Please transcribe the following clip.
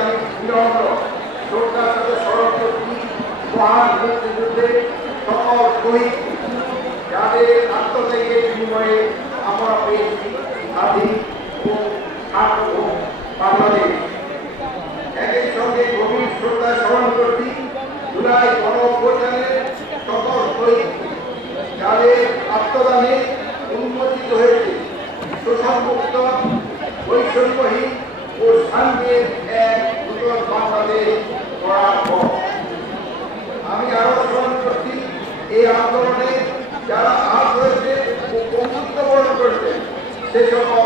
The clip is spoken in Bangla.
আমি বিনম্র শ্রদ্ধার সাথে স্মরণ করছি মহান মুক্তিযুদ্ধে সকল শহীদ যাদের আত্মত্যাগের বিনিময়ে আমরা পেয়েছি স্বাধীন ও সার্বভৌম বাংলাদেশ। একই সঙ্গে গভীর শ্রদ্ধা স্মরণ করছি জুলাই গণঅভ্যুত্থানের সকল শহীদ যাদের আত্মদানে উন্মোচিত হয়েছে শোষণমুক্ত বৈষম্যহীন ও শান্তির এক নতুন বাংলাদেশ গড়ার পর। আমি আরো স্মরণ করছি এই আন্দোলনে যারা আহত হয়েছে ও বন্ধুত্ব বরণ করেছে সে সকল